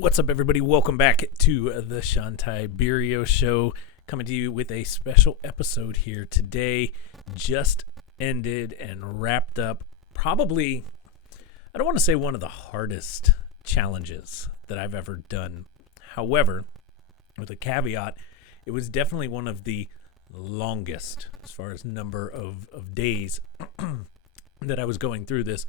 What's up, everybody? Welcome back to the Shawn Tiberio Show, coming to you with a special episode here today. Just ended and wrapped up probably, I don't want to say one of the hardest challenges that I've ever done. However, with a caveat, it was definitely one of the longest as far as number of days that I was going through this.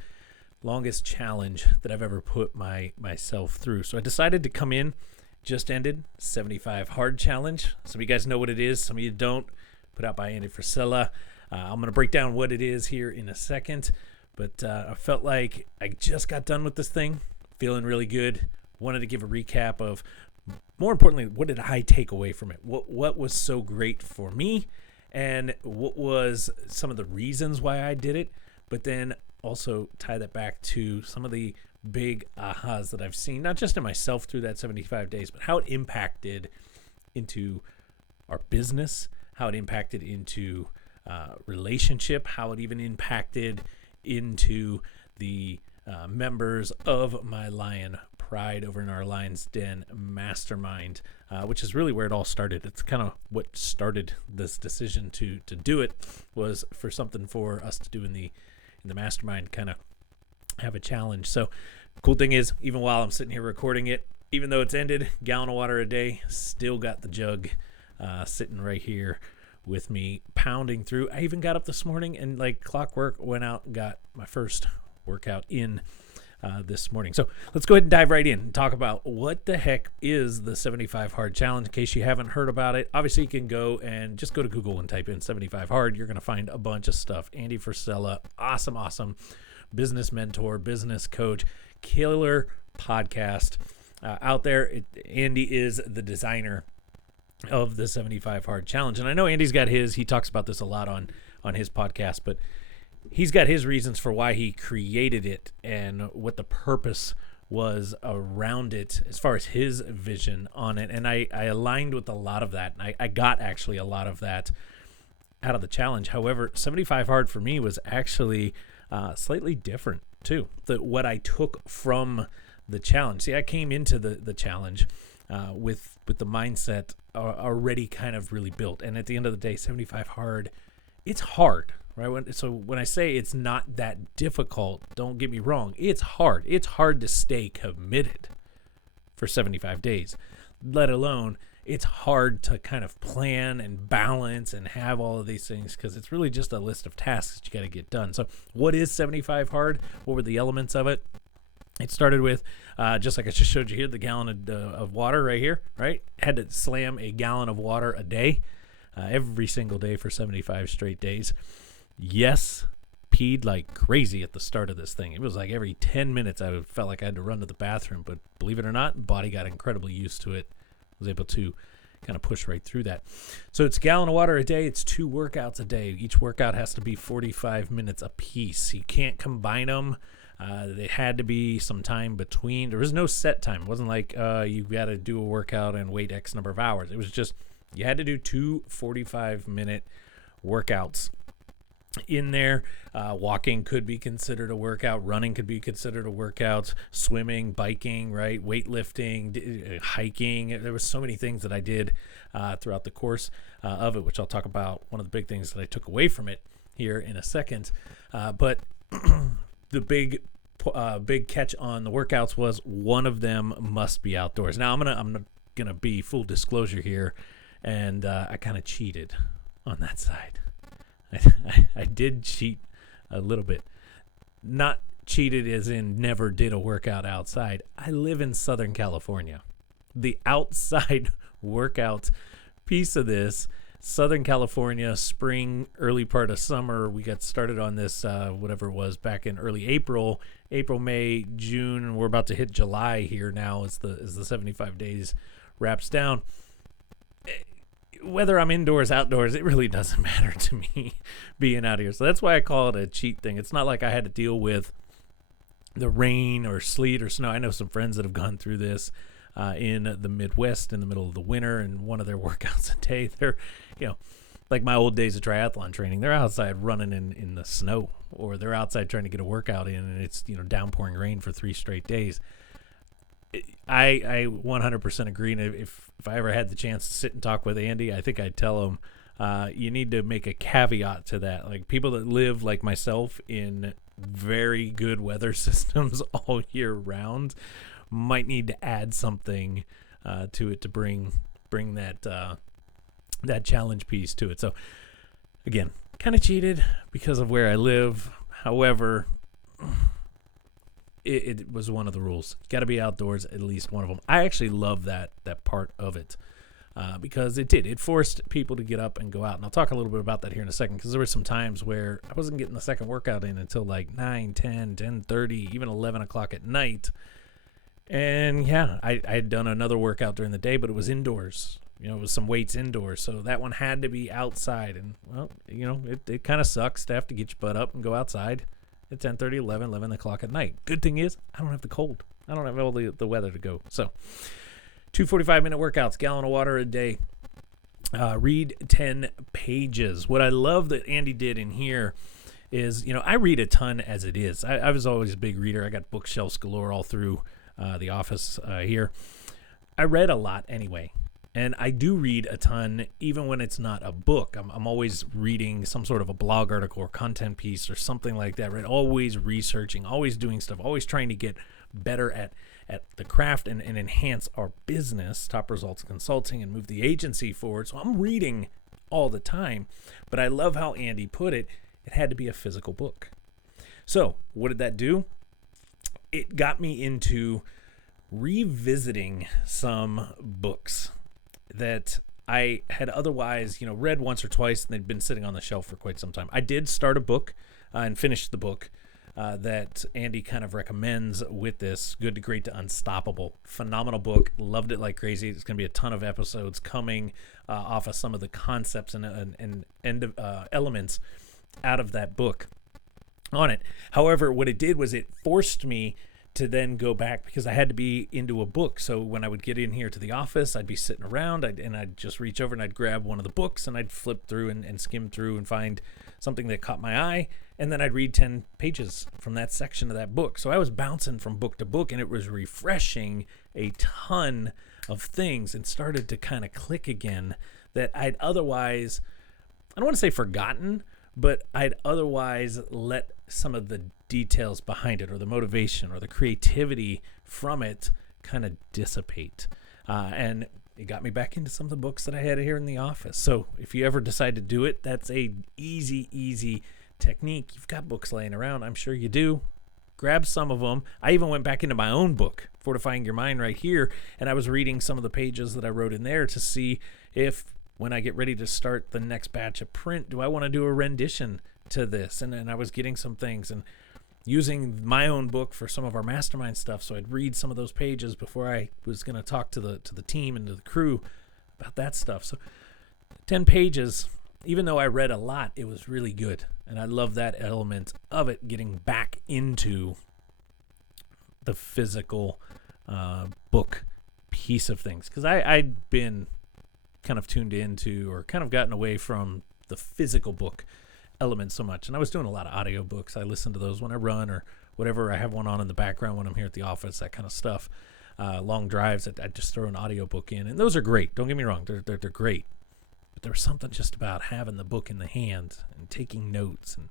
Longest challenge that I've ever put myself through. So I decided to come in, just ended, 75 hard challenge. Some of you guys know what it is, some of you don't. Put out by Andy Frisella. I'm going to break down what it is here in a second, but I felt like I just got done with this thing, feeling really good. Wanted to give a recap of, more importantly, what did I take away from it? What was so great for me, and what was some of the reasons why I did it, but then also tie that back to some of the big ahas that I've seen, not just in myself through that 75 days, but how it impacted into our business, how it impacted into relationship, how it even impacted into the members of my Lion Pride over in our Lion's Den mastermind, which is really where it all started. It's kind of what started this decision to do it, was for something for us to do in the mastermind, kind of have a challenge. So cool thing is, even while I'm sitting here recording it, even though it's ended, gallon of water a day, still got the jug sitting right here with me, pounding through. I even got up this morning and like clockwork went out and got my first workout in this morning. So let's go ahead and dive right in and talk about what the heck is the 75 hard challenge. In case you haven't heard about it, obviously you can go and just go to Google and type in 75 hard. You're going to find a bunch of stuff. Andy Frisella, awesome business mentor, business coach, killer podcast out there. Andy is the designer of the 75 hard challenge. And I know Andy's got his, he talks about this a lot on his podcast, but he's got his reasons for why he created it and what the purpose was around it as far as his vision on it. And I aligned with a lot of that. And I got actually a lot of that out of the challenge. However, 75 hard for me was actually slightly different too. What I took from the challenge. See, I came into the challenge with the mindset already kind of really built. And at the end of the day, 75 hard, it's hard. Right. So when I say it's not that difficult, don't get me wrong. It's hard. It's hard to stay committed for 75 days, let alone it's hard to kind of plan and balance and have all of these things, because it's really just a list of tasks that you got to get done. So what is 75 hard? What were the elements of it? It started with, just like I just showed you here, the gallon of water right here, right? Had to slam a gallon of water a day, every single day for 75 straight days. Yes, peed like crazy at the start of this thing. It was like every 10 minutes I felt like I had to run to the bathroom, but believe it or not, body got incredibly used to it. Was able to kind of push right through that. So it's a gallon of water a day. It's 2 workouts a day. Each workout has to be 45 minutes a piece. You can't combine them. They had to be some time between. There was no set time. It wasn't like you got to do a workout and wait X number of hours. It was just you had to do 2 45-minute workouts in there. Walking could be considered a workout. Running could be considered a workout. Swimming, biking, right? Weightlifting, hiking. There was so many things that I did throughout the course of it, which I'll talk about. One of the big things that I took away from it here in a second. But the big catch on the workouts was one of them must be outdoors. Now I'm gonna be full disclosure here, and I kind of cheated on that side. I did cheat a little bit. Not cheated as in never did a workout outside. I live in Southern California. The outside workout piece of this, Southern California, spring, early part of summer, we got started on this, whatever it was, back in early April, May, June, and we're about to hit July here now as the 75 days wraps down. Whether I'm indoors, outdoors, it really doesn't matter to me being out here. So that's why I call it a cheat thing. It's not like I had to deal with the rain or sleet or snow. I know some friends that have gone through this in the Midwest in the middle of the winter, and one of their workouts a day, they're, like my old days of triathlon training, they're outside running in the snow, or they're outside trying to get a workout in, and it's, downpouring rain for 3 straight days. I 100% agree. And if I ever had the chance to sit and talk with Andy, I think I'd tell him you need to make a caveat to that. Like people that live like myself in very good weather systems all year round might need to add something to it to bring that challenge piece to it. So again, kind of cheated because of where I live. However, it was one of the rules. Got to be outdoors, at least one of them. I actually love that part of it because it forced people to get up and go out. And I'll talk a little bit about that here in a second because there were some times where I wasn't getting the second workout in until like 9, 10, 10:30, even 11 o'clock at night. And yeah, I had done another workout during the day, but it was indoors. It was some weights indoors. So that one had to be outside. And, well, it kind of sucks to have to get your butt up and go outside at 10:30, 11 o'clock at night. Good thing is, I don't have the cold. I don't have all the weather to go. So, 2 45-minute workouts, gallon of water a day. Read 10 pages. What I love that Andy did in here is, I read a ton as it is. I was always a big reader. I got bookshelves galore all through the office here. I read a lot anyway. And I do read a ton, even when it's not a book. I'm always reading some sort of a blog article or content piece or something like that, right? Always researching, always doing stuff, always trying to get better at the craft and enhance our business, Top Results Consulting, and move the agency forward. So I'm reading all the time. But I love how Andy put it. It had to be a physical book. So what did that do? It got me into revisiting some books that I had otherwise, read once or twice, and they'd been sitting on the shelf for quite some time. I did start a book and finish the book that Andy kind of recommends with this, Good to Great to Unstoppable. Phenomenal book. Loved it like crazy. There's going to be a ton of episodes coming off of some of the concepts and elements out of that book on it. However, what it did was it forced me to then go back because I had to be into a book. So when I would get in here to the office, I'd be sitting around and I'd just reach over and I'd grab one of the books and I'd flip through and skim through and find something that caught my eye. And then I'd read 10 pages from that section of that book. So I was bouncing from book to book and it was refreshing a ton of things and started to kind of click again that I'd otherwise, I don't want to say forgotten, but I'd otherwise let some of the details behind it or the motivation or the creativity from it kind of dissipate. And it got me back into some of the books that I had here in the office. So if you ever decide to do it, that's a easy technique. You've got books laying around. I'm sure you do. Grab some of them. I even went back into my own book, Fortifying Your Mind, right here. And I was reading some of the pages that I wrote in there to see if when I get ready to start the next batch of print, do I want to do a rendition to this? And then I was getting some things and using my own book for some of our mastermind stuff. So I'd read some of those pages before I was going to talk to the team and to the crew about that stuff. So 10 pages, even though I read a lot, it was really good. And I love that element of it, getting back into the physical book piece of things. Because I'd been kind of tuned into or kind of gotten away from the physical book element so much. And I was doing a lot of audio books. I listen to those when I run or whatever. I have one on in the background when I'm here at the office, that kind of stuff. Long drives, I just throw an audio book in. And those are great. Don't get me wrong. They're great. But there was something just about having the book in the hand and taking notes and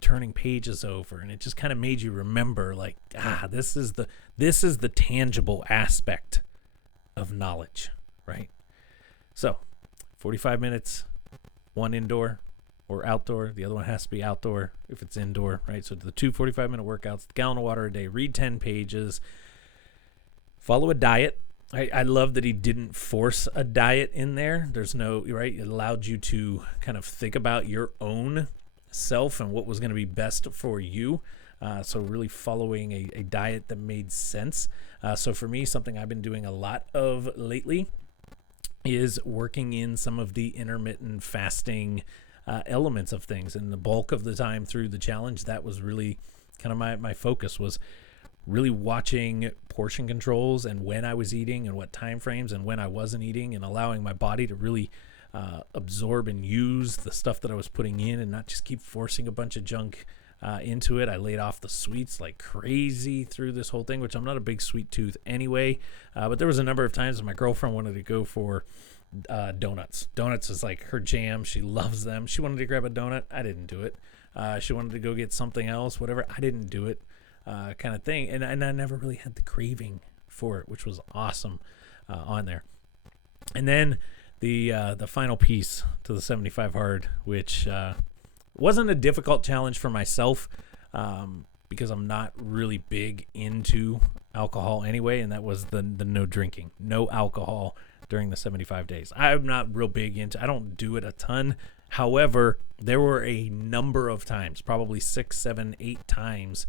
turning pages over. And it just kind of made you remember like, this is the tangible aspect of knowledge, right? So 45 minutes, one indoor or outdoor. The other one has to be outdoor if it's indoor, right? So the 2 45-minute workouts, gallon of water a day, read 10 pages, follow a diet. I love that he didn't force a diet in there. There's no, right? It allowed you to kind of think about your own self and what was going to be best for you. So really following a diet that made sense. So for me, something I've been doing a lot of lately is working in some of the intermittent fasting elements of things. And the bulk of the time through the challenge, that was really kind of my focus, was really watching portion controls and when I was eating and what time frames and when I wasn't eating, and allowing my body to really absorb and use the stuff that I was putting in and not just keep forcing a bunch of junk into it. I laid off the sweets like crazy through this whole thing, which I'm not a big sweet tooth anyway. But there was a number of times my girlfriend wanted to go for donuts. Donuts is like her jam. She loves them. She wanted to grab a donut. I didn't do it. She wanted to go get something else, whatever. I didn't do it, kind of thing. And I never really had the craving for it, which was awesome on there. And then the final piece to the 75 hard, which wasn't a difficult challenge for myself, because I'm not really big into alcohol anyway, and that was the no drinking, no alcohol during the 75 days. I'm not real big into, I don't do it a ton. However, there were a number of times, probably 6, 7, 8 times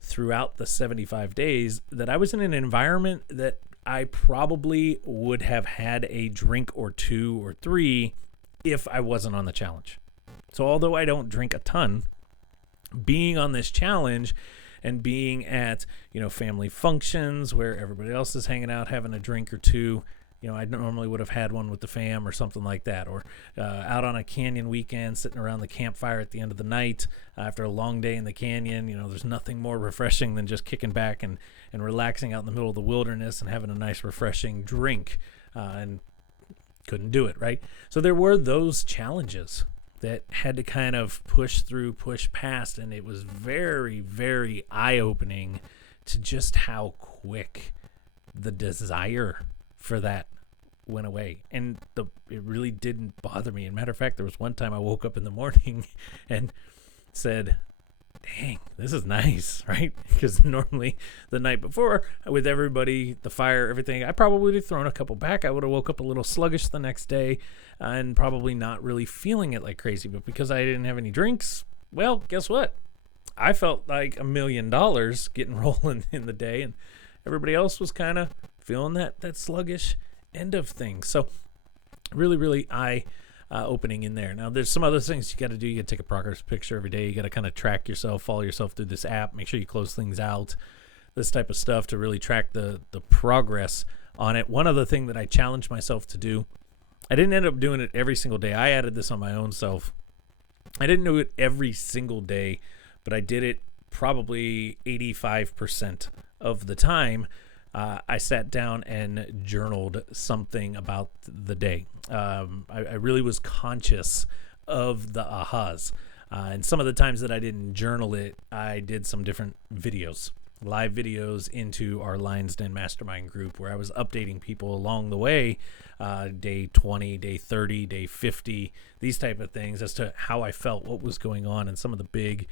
throughout the 75 days that I was in an environment that I probably would have had a drink or 2 or 3 if I wasn't on the challenge. So although I don't drink a ton, being on this challenge and being at, family functions where everybody else is hanging out, having a drink or 2, I normally would have had one with the fam or something like that, or out on a canyon weekend, sitting around the campfire at the end of the night after a long day in the canyon. There's nothing more refreshing than just kicking back and relaxing out in the middle of the wilderness and having a nice refreshing drink, and couldn't do it, right? So there were those challenges that had to kind of push past, and it was very, very eye-opening to just how quick the desire for that went away. And it really didn't bother me. As a matter of fact, there was one time I woke up in the morning and said, dang, this is nice, right? Because normally the night before, with everybody, the fire, everything, I probably would have thrown a couple back. I would have woke up a little sluggish the next day and probably not really feeling it like crazy. But because I didn't have any drinks, well, guess what? I felt like $1 million getting rolling in the day, and everybody else was kind of feeling that sluggish end of things. So really, really eye-opening in there. Now, there's some other things you got to do. You got to take a progress picture every day. You got to kind of track yourself, follow yourself through this app, make sure you close things out, this type of stuff to really track the progress on it. One other thing that I challenged myself to do, I didn't end up doing it every single day. I added this on my own self. I didn't do it every single day, but I did it probably 85% of the time. I sat down and journaled something about the day. I really was conscious of the ahas. And some of the times that I didn't journal it, I did some different videos, live videos into our Lions Den Mastermind group where I was updating people along the way, day 20, day 30, day 50, these type of things as to how I felt, what was going on, and some of the big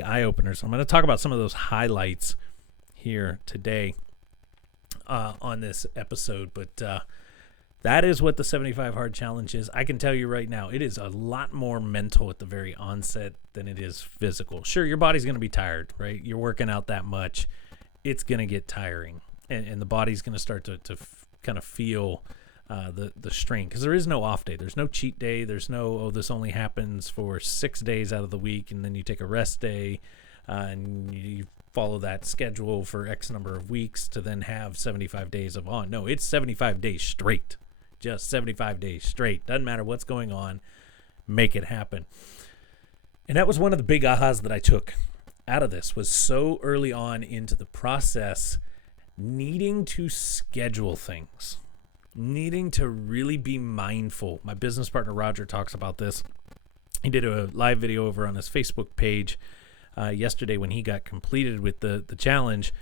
eye-openers. I'm going to talk about some of those highlights here today on this episode, but that is what the 75 Hard Challenge is. I can tell you right now, it is a lot more mental at the very onset than it is physical. Sure, your body's going to be tired, right? You're working out that much. It's going to get tiring, and the body's going to start to kind of feel the strain, because there is no off day. There's no cheat day. There's no, this only happens for 6 days out of the week, and then you take a rest day, and you follow that schedule for X number of weeks to then have 75 days of on. No, it's 75 days straight. Just 75 days straight. Doesn't matter what's going on. Make it happen. And that was one of the big ahas that I took out of this, was so early on into the process, needing to schedule things, needing to really be mindful. My business partner, Roger, talks about this. He did a live video over on his Facebook page yesterday when he got completed with the challenge.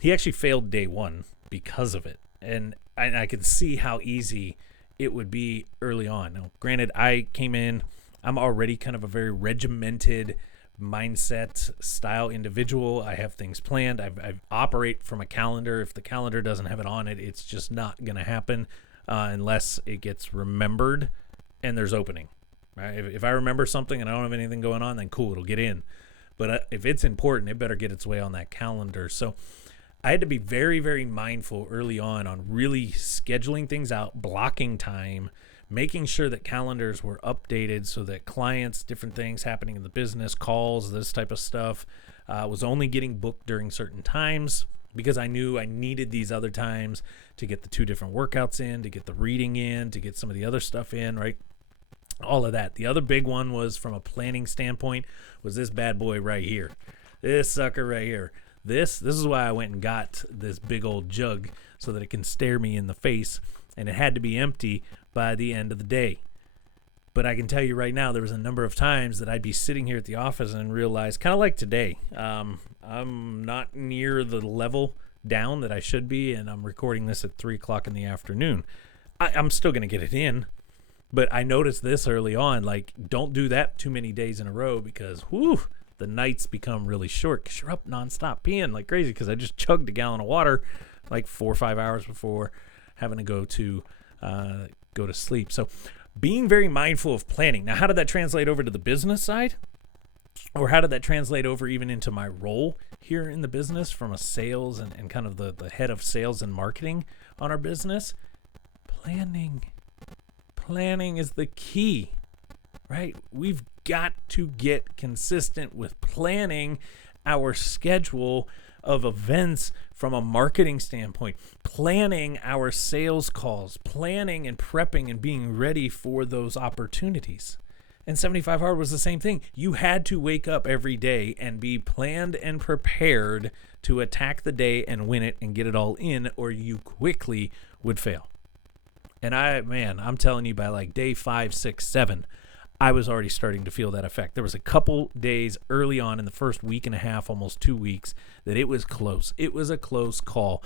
He actually failed day 1 because of it. And I could see how easy it would be early on. Now, granted, I came in, I'm already kind of a very regimented mindset style individual. I have things planned. I operate from a calendar. If the calendar doesn't have it on it, it's just not going to happen unless it gets remembered and there's opening. Right? If I remember something and I don't have anything going on, then cool, it'll get in. But if it's important, it better get its way on that calendar. So I had to be very, very mindful early on really scheduling things out, blocking time, making sure that calendars were updated so that clients, different things happening in the business, calls, this type of stuff, was only getting booked during certain times, because I knew I needed these other times to get the 2 different workouts in, to get the reading in, to get some of the other stuff in, right? all of that. The other big one was, from a planning standpoint, was this bad boy right here. This sucker right here. This is why I went and got this big old jug, so that it can stare me in the face, and it had to be empty by the end of the day. But I can tell you right now, there was a number of times that I'd be sitting here at the office and realize, kind of like today, I'm not near the level down that I should be, and I'm recording this at 3 o'clock in the afternoon. I'm still going to get it in, but I noticed this early on, like, don't do that too many days in a row, because, the nights become really short because you're up nonstop peeing like crazy, because I just chugged a gallon of water like 4 or 5 hours before having to go to sleep. So being very mindful of planning. Now, how did that translate over to the business side? Or how did that translate over even into my role here in the business, from a sales and kind of the head of sales and marketing on our business? Planning. Planning is the key, right? We've got to get consistent with planning our schedule of events from a marketing standpoint, planning our sales calls, planning and prepping and being ready for those opportunities. And 75 Hard was the same thing. You had to wake up every day and be planned and prepared to attack the day and win it and get it all in, or you quickly would fail. And I'm telling you, by like day 5, 6, 7, I was already starting to feel that effect. There was a couple days early on in the first week and a half, almost 2 weeks, that it was close. It was a close call.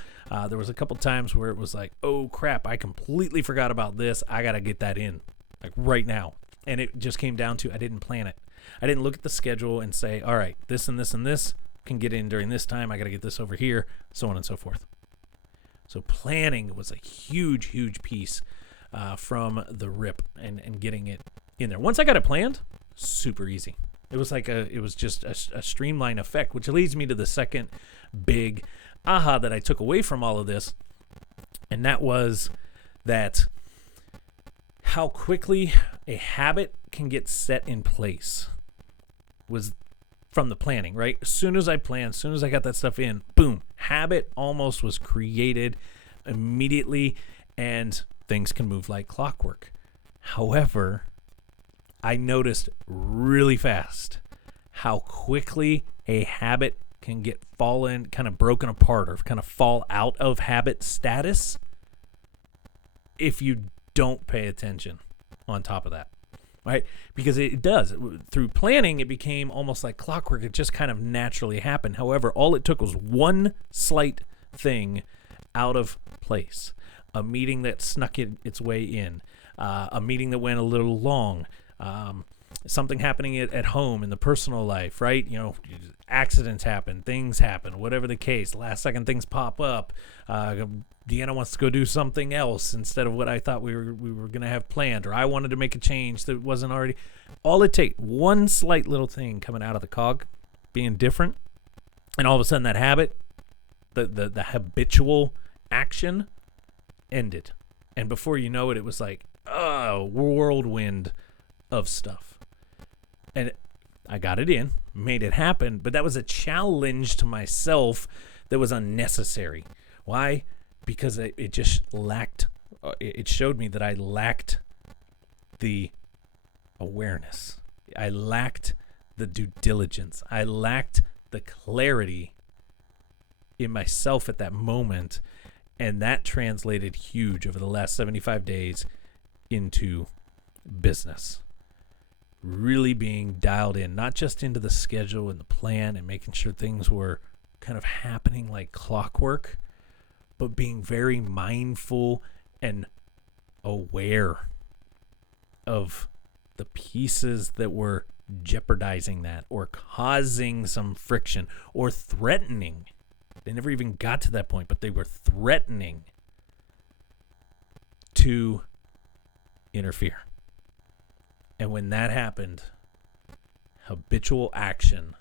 There was a couple times where it was like, oh crap, I completely forgot about this. I got to get that in, like right now. And it just came down to, I didn't plan it. I didn't look at the schedule and say, all right, this and this and this can get in during this time. I got to get this over here, so on and so forth. So planning was a huge, huge piece from the rip and getting it in there. Once I got it planned, super easy. It was just a streamline effect, which leads me to the second big aha that I took away from all of this. And that was that how quickly a habit can get set in place was from the planning, right? As soon as I planned, as soon as I got that stuff in, boom, habit almost was created immediately, and things can move like clockwork. However, I noticed really fast how quickly a habit can get kind of broken apart, or kind of fall out of habit status if you don't pay attention on top of that, right? Because it does. Through planning, it became almost like clockwork. It just kind of naturally happened. However, all it took was one slight thing out of place. A meeting that snuck its way in. A meeting that went a little long. Something happening at home in the personal life, right? You know, accidents happen, things happen, whatever the case. Last second things pop up. Deanna wants to go do something else instead of what I thought we were going to have planned, or I wanted to make a change that wasn't already. All it takes, one slight little thing coming out of the cog, being different, and all of a sudden that habit, the habitual action ended. And before you know it, it was like a whirlwind of stuff. And I got it in, made it happen, but that was a challenge to myself that was unnecessary. Why? Because it just lacked, it showed me that I lacked the awareness. I lacked the due diligence. I lacked the clarity in myself at that moment. And that translated huge over the last 75 days into business. Really being dialed in, not just into the schedule and the plan and making sure things were kind of happening like clockwork, but being very mindful and aware of the pieces that were jeopardizing that, or causing some friction, or threatening. They never even got to that point, but they were threatening to interfere. And when that happened, habitual action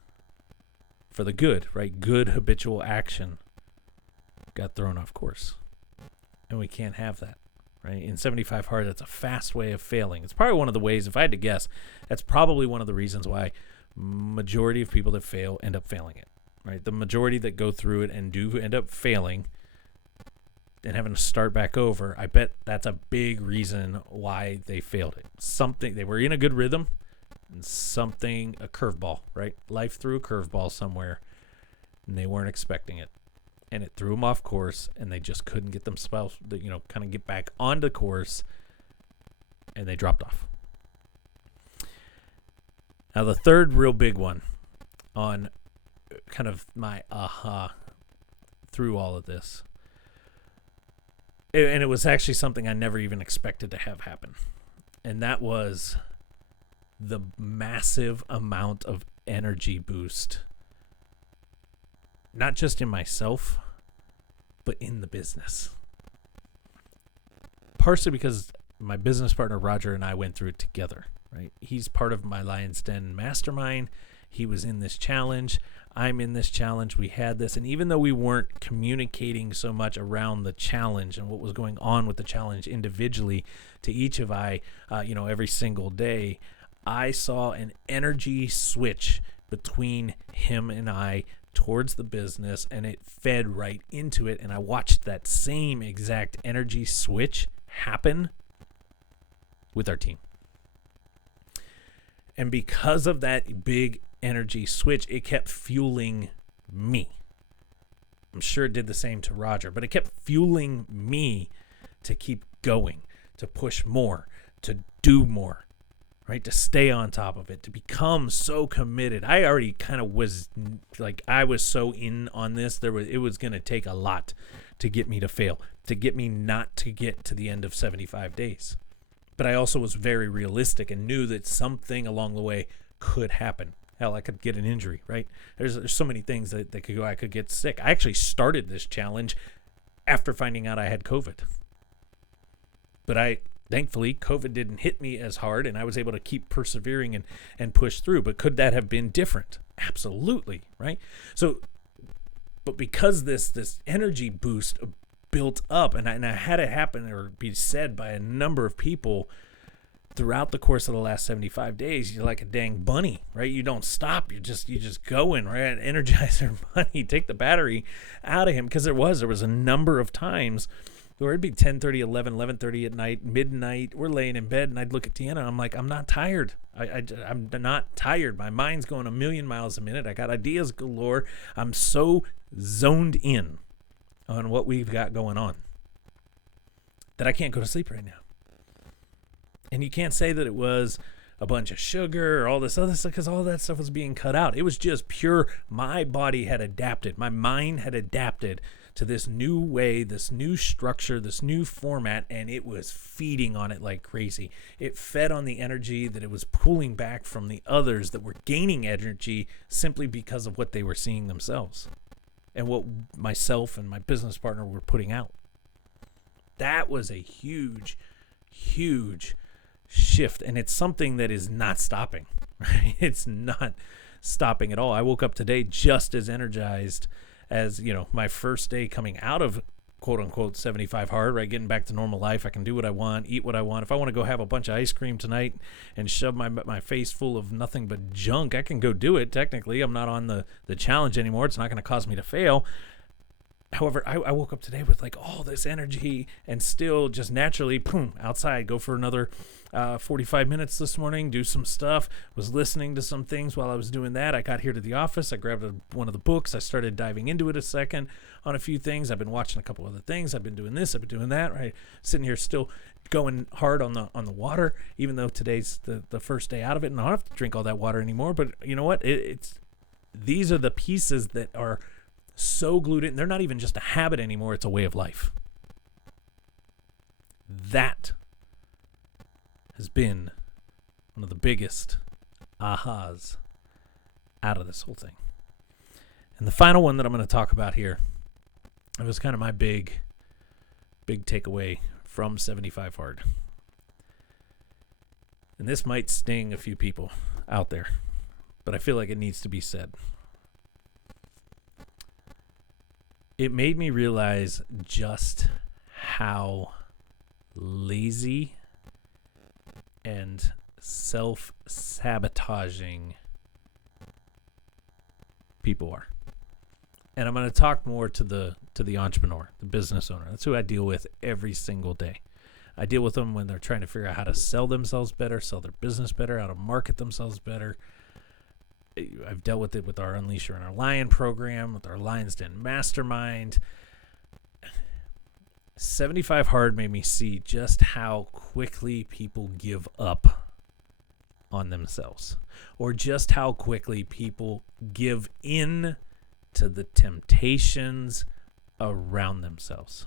for the good, right? Good habitual action got thrown off course. And we can't have that, right? In 75 Hard, that's a fast way of failing. It's probably one of the ways, if I had to guess, that's probably one of the reasons why majority of people that fail end up failing it, right? The majority that go through it and do end up failing and having to start back over, I bet that's a big reason why they failed it. Something, they were in a good rhythm, and a curveball, right? Life threw a curveball somewhere, and they weren't expecting it. And it threw them off course, and they just couldn't get themselves, kind of get back onto course, and they dropped off. Now, the third real big one on kind of my aha through all of this, and it was actually something I never even expected to have happen, and that was the massive amount of energy boost, not just in myself, but in the business. Partially because my business partner, Roger, and I went through it together, right? He's part of my Lion's Den mastermind. He was in this challenge. I'm in this challenge. We had this. And even though we weren't communicating so much around the challenge and what was going on with the challenge individually to each of every single day, I saw an energy switch between him and I towards the business, and it fed right into it. And I watched that same exact energy switch happen with our team. And because of that big energy switch, it kept fueling me. I'm sure it did the same to Roger, but it kept fueling me to keep going, to push more, to do more, right? To stay on top of it, to become so committed. I already kind of was I was so in on this. It was going to take a lot to get me to fail, to get me not to get to the end of 75 days. But I also was very realistic and knew that something along the way could happen. Hell, I could get an injury, right? There's so many things that could go. I could get sick. I actually started this challenge after finding out I had COVID. But thankfully, COVID didn't hit me as hard, and I was able to keep persevering and push through. But could that have been different? Absolutely, right? So, but because this energy boost built up, and I had it happen or be said by a number of people throughout the course of the last 75 days, you're like a dang bunny, right? You don't stop. You're just going, right? Energizer bunny, take the battery out of him. Because there was a number of times where it'd be 10:30, 11:30 at night, midnight. We're laying in bed, and I'd look at Tiana, and I'm like, I'm not tired. I'm not tired. My mind's going a million miles a minute. I got ideas galore. I'm so zoned in on what we've got going on that I can't go to sleep right now. And you can't say that it was a bunch of sugar or all this other stuff, because all that stuff was being cut out. It was just pure, my body had adapted. My mind had adapted to this new way, this new structure, this new format, and it was feeding on it like crazy. It fed on the energy that it was pulling back from the others that were gaining energy simply because of what they were seeing themselves and what myself and my business partner were putting out. That was a huge, huge shift, and it's something that is not stopping, right? It's not stopping at all. I woke up today just as energized as, my first day coming out of quote unquote 75 hard, right? Getting back to normal life. I can do what I want, eat what I want. If I want to go have a bunch of ice cream tonight and shove my face full of nothing but junk, I can go do it. Technically, I'm not on the challenge anymore. It's not going to cause me to fail. However, I woke up today with all this energy and still just naturally, boom, outside, go for another 45 minutes this morning, do some stuff, was listening to some things while I was doing that. I got here to the office. I grabbed one of the books. I started diving into it a second on a few things. I've been watching a couple other things. I've been doing this. I've been doing that, right? Sitting here still going hard on the water, even though today's the first day out of it, and I don't have to drink all that water anymore. But you know what? These are the pieces that are so glued in. They're not even just a habit anymore. It's a way of life. That has been one of the biggest ahas out of this whole thing. And the final one that I'm going to talk about here, it was kind of my big takeaway from 75 Hard. And this might sting a few people out there, but I feel like it needs to be said. It made me realize just how lazy and self-sabotaging people are. And I'm going to talk more to the entrepreneur, the business owner. That's who I deal with every single day. I deal with them when they're trying to figure out how to sell themselves better, sell their business better, how to market themselves better. I've dealt with it with our Unleash Your Inner Lion program, with our Lions Den Mastermind. 75 Hard made me see just how quickly people give up on themselves, or just how quickly people give in to the temptations around themselves.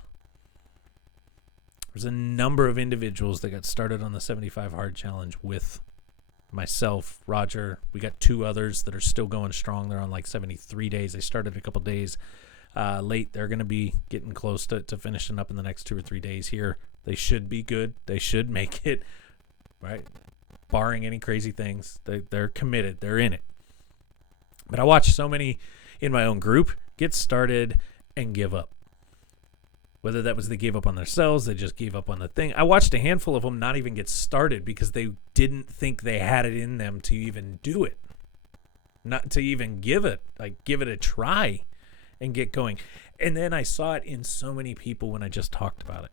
There's a number of individuals that got started on the 75 Hard Challenge with myself, Roger. We got 2 others that are still going strong. They're on like 73 days. They started a couple days late. They're going to be getting close to finishing up in the next 2 or 3 days here. They should be good. They should make it, right? Barring any crazy things. They're committed. They're in it. But I watch so many in my own group get started and give up. Whether that was they gave up on themselves, they just gave up on the thing. I watched a handful of them not even get started because they didn't think they had it in them to even do it. Not to even give it a try and get going. And then I saw it in so many people when I just talked about it.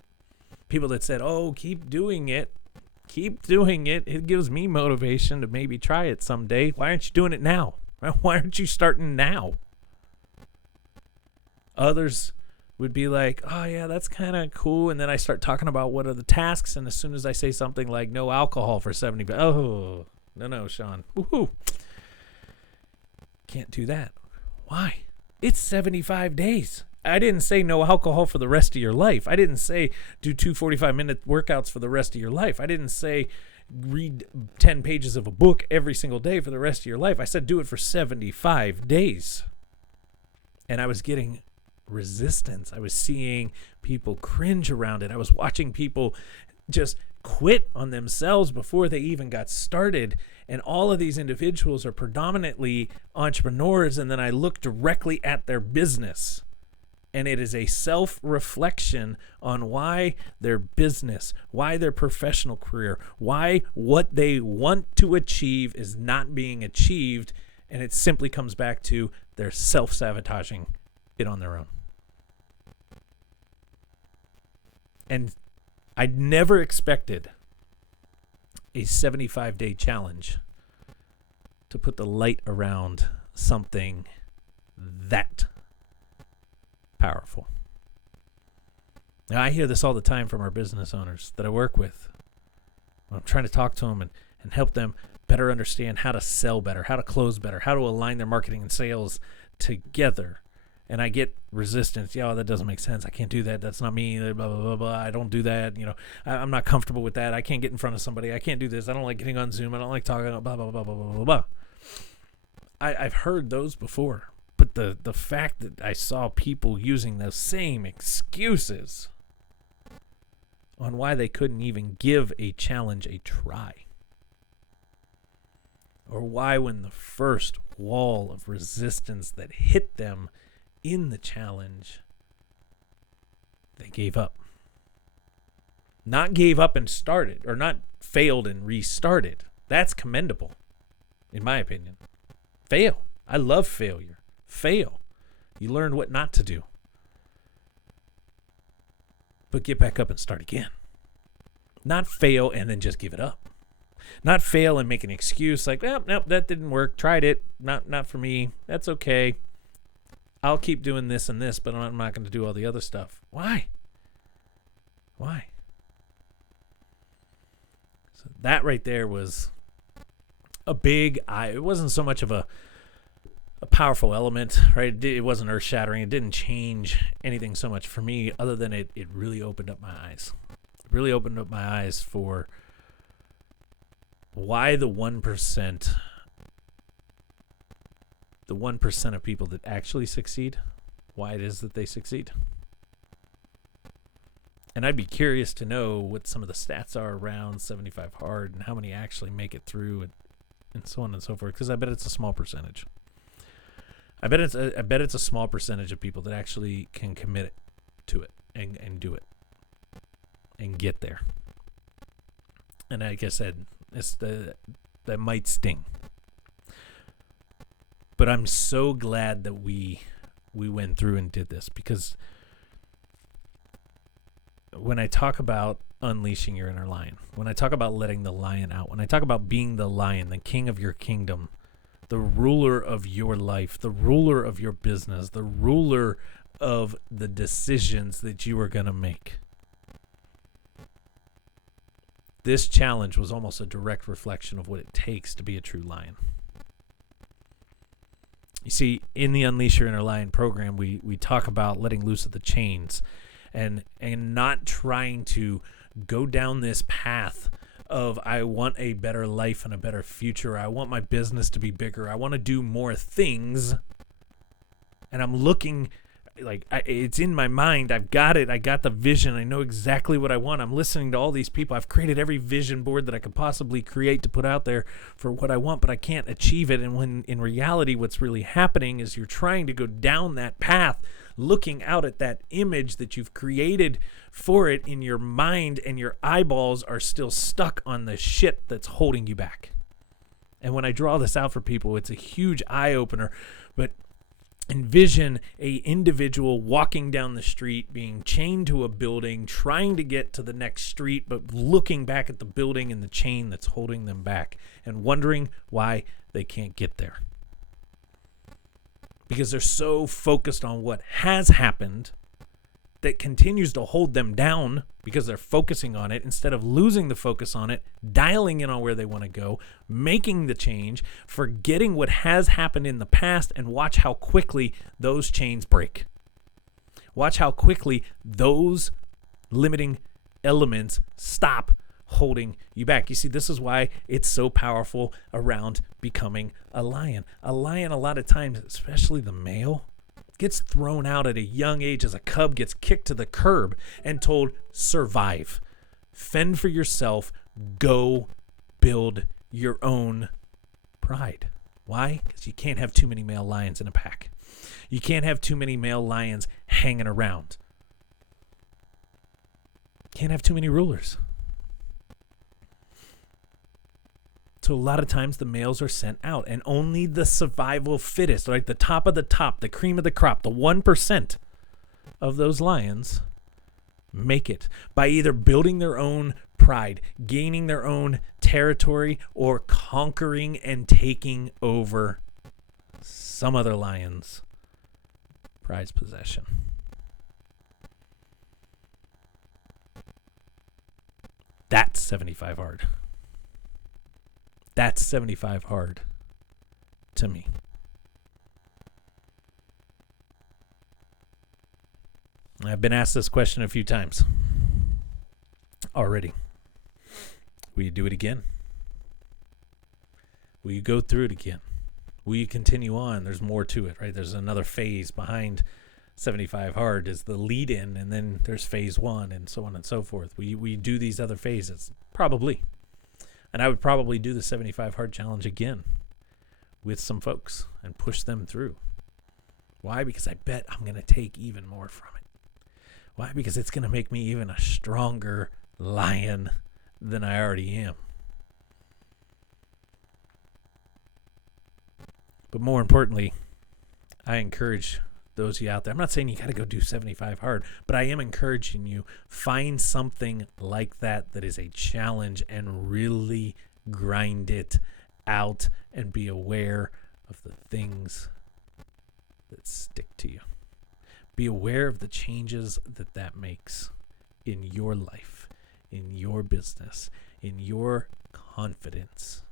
People that said, oh, keep doing it. Keep doing it. It gives me motivation to maybe try it someday. Why aren't you doing it now? Why aren't you starting now? Others would be like, oh, yeah, that's kind of cool. And then I start talking about what are the tasks. And as soon as I say something like no alcohol for 70, oh, no, Shawn. Woohoo. Can't do that. Why? It's 75 days. I didn't say no alcohol for the rest of your life. I didn't say do 2 45-minute workouts for the rest of your life. I didn't say read 10 pages of a book every single day for the rest of your life. I said do it for 75 days. And I was getting resistance. I was seeing people cringe around it. I was watching people just quit on themselves before they even got started. And all of these individuals are predominantly entrepreneurs. And then I look directly at their business. And it is a self-reflection on why their business, why their professional career, why what they want to achieve is not being achieved. And it simply comes back to they're self-sabotaging it on their own. And I never expected a 75-day challenge to put the light around something that powerful. Now, I hear this all the time from our business owners that I work with. I'm trying to talk to them and help them better understand how to sell better, how to close better, how to align their marketing and sales together. And I get resistance. Yeah, that doesn't make sense. I can't do that. That's not me. Blah, blah, blah, blah. I don't do that. You know, I'm not comfortable with that. I can't get in front of somebody. I can't do this. I don't like getting on Zoom. I don't like talking. Blah, blah, blah, blah, blah, blah, blah. I've heard those before. But the fact that I saw people using those same excuses on why they couldn't even give a challenge a try. Or why when the first wall of resistance that hit them in the challenge, they gave up. Not gave up and started, or not failed and restarted. That's commendable, in my opinion. Fail. I love failure. Fail. You learn what not to do. But get back up and start again. Not fail and then just give it up. Not fail and make an excuse like, well, nope, that didn't work. Tried it. Not for me. That's okay. I'll keep doing this and this, but I'm not going to do all the other stuff. Why? Why? So that right there was a big eye. It wasn't so much of a powerful element, right? It wasn't earth-shattering. It didn't change anything so much for me other than it really opened up my eyes. It really opened up my eyes for why the 1% of people that actually succeed, why it is that they succeed. And I'd be curious to know what some of the stats are around 75 Hard and how many actually make it through and so on and so forth, because I bet it's a small percentage. I bet it's a small percentage of people that actually can commit to it and do it and get there. And like I said, that might sting. But I'm so glad that we we went through and did this, because when I talk about unleashing your inner lion, when I talk about letting the lion out, when I talk about being the lion, the king of your kingdom, the ruler of your life, the ruler of your business, the ruler of the decisions that you are going to make, this challenge was almost a direct reflection of what it takes to be a true lion. You see, in the Unleash Your Inner Lion program, we talk about letting loose of the chains and not trying to go down this path of, I want a better life and a better future. I want my business to be bigger. I want to do more things. And I'm looking, it's in my mind. I've got it. I got the vision. I know exactly what I want. I'm listening to all these people. I've created every vision board that I could possibly create to put out there for what I want, but I can't achieve it. And when in reality, what's really happening is you're trying to go down that path, looking out at that image that you've created for it in your mind, and your eyeballs are still stuck on the shit that's holding you back. And when I draw this out for people, it's a huge eye-opener. But envision a individual walking down the street, being chained to a building, trying to get to the next street, but looking back at the building and the chain that's holding them back, and wondering why they can't get there. Because they're so focused on what has happened that continues to hold them down, because they're focusing on it instead of losing the focus on it, dialing in on where they want to go, making the change, forgetting what has happened in the past, and watch how quickly those chains break. Watch how quickly those limiting elements stop holding you back. You see, this is why it's so powerful around becoming a lion. A lion, a lot of times, especially the male, gets thrown out at a young age as a cub, gets kicked to the curb and told, survive, fend for yourself, go build your own pride. Why? Because you can't have too many male lions in a pack. You can't have too many male lions hanging around. Can't have too many rulers. So a lot of times the males are sent out, and only the survival fittest, like the top of the top, the cream of the crop, the 1% of those lions make it by either building their own pride, gaining their own territory, or conquering and taking over some other lion's prized possession. That's 75 hard. That's 75 hard to me. I've been asked this question a few times already. Will you do it again? Will you go through it again? Will you continue on? There's more to it, right? There's another phase behind 75 hard is the lead in, and then there's phase 1 and so on and so forth. Will you do these other phases? Probably. And I would probably do the 75 hard challenge again with some folks and push them through. Why? Because I bet I'm going to take even more from it. Why? Because it's going to make me even a stronger lion than I already am. But more importantly, I encourage those of you out there. I'm not saying you got to go do 75 hard, but I am encouraging you, find something like that is a challenge and really grind it out and be aware of the things that stick to you. Be aware of the changes that makes in your life, in your business, in your confidence.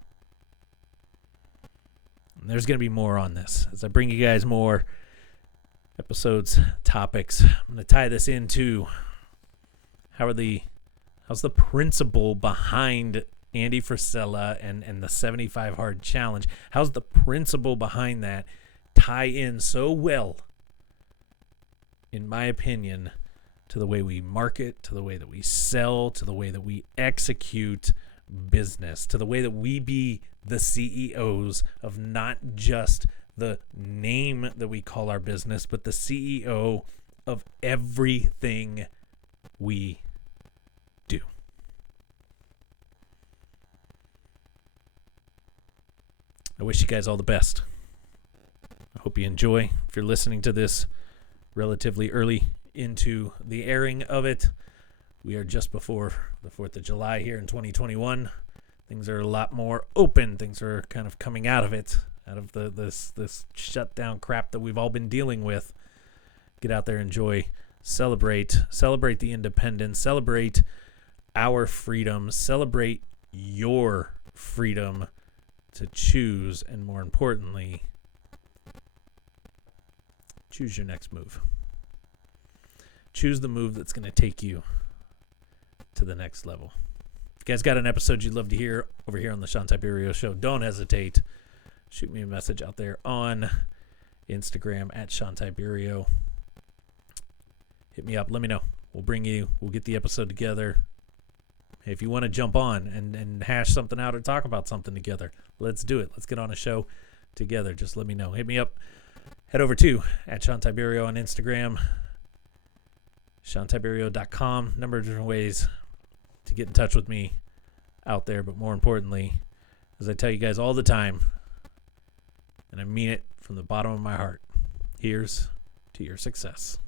And there's going to be more on this as I bring you guys more episodes, topics. I'm going to tie this into how's the principle behind Andy Frisella and the 75 hard challenge. How's the principle behind that tie in so well, in my opinion, to the way we market, to the way that we sell, to the way that we execute business, to the way that we be the CEOs of not just the name that we call our business, but the CEO of everything we do. I wish you guys all the best. I hope you enjoy. If you're listening to this relatively early into the airing of it. We are just before the 4th of July here in 2021. Things are a lot more open. Things are kind of coming out of it, out of this shutdown crap that we've all been dealing with. Get out there, enjoy, celebrate the independence, celebrate our freedom, celebrate your freedom to choose, and more importantly, choose your next move. Choose the move that's going to take you to the next level. If you guys got an episode you'd love to hear over here on the Shawn Tiberio Show, don't hesitate. Shoot me a message out there on Instagram at Shawn Tiberio. Hit me up. Let me know. We'll get the episode together. If you want to jump on and hash something out or talk about something together, let's do it. Let's get on a show together. Just let me know. Hit me up. Head over to at Shawn Tiberio on Instagram. ShawnTiberio.com. Number of different ways to get in touch with me out there. But more importantly, as I tell you guys all the time, and I mean it from the bottom of my heart, here's to your success.